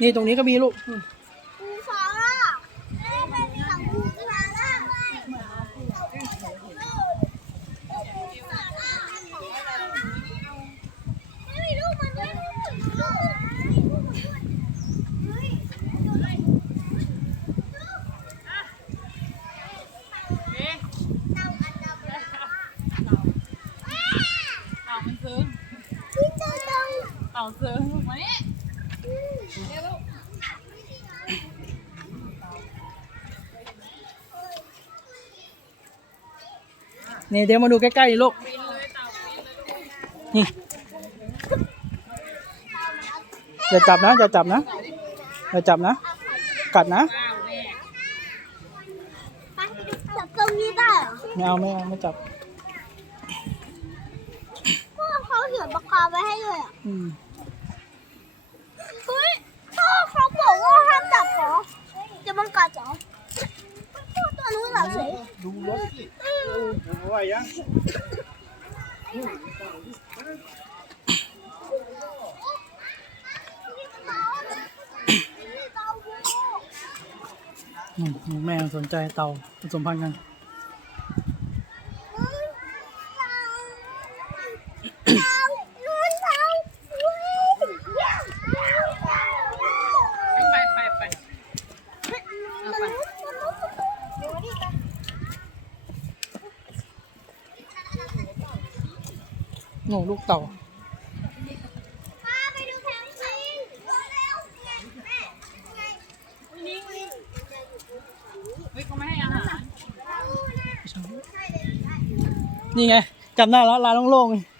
นี่ตรงนี้ก็มีลูกอืมภูฟาร่าเป็นของภูฟาร่าไม่มีลูกมันด้วยเฮ้ยเอ๊ะเต่าอันดับแรกเต่ามันซึ้งพี่เจ้าเต่าเต่าซึ้งมานี่เร็วลูก นี่เดี๋ยวมาดูใกล้ๆลูกบินเลยเต่าบินเลยลูก นี่อย่าจับนะอย่าจับนะอย่าจับนะ กัดนะว้าวแม่ไปจับตรงนี้ได้เหรอไม่เอาไม่เอาไม่จับพ่อเขาเขียนปากกาไว้ให้เลยอะ อืม เฮ้ยพ่อเขาบอกว่าห้ามจับเหรอจะมันกัดเหรอพ่อตัวนู้นเหรอสิ ดูรถอืมเอายังแม่สนใจเต่าผสมพันธุ์กัน ไปไปไปเอาไป โน่ลูกเต่า ไปดูแพงซิงเร็วแม่แม่ไง ลิงลิงเฮ้ยเขาไม่ ให้อาหารนี่ไงจำได้แล้วลานโล่งๆ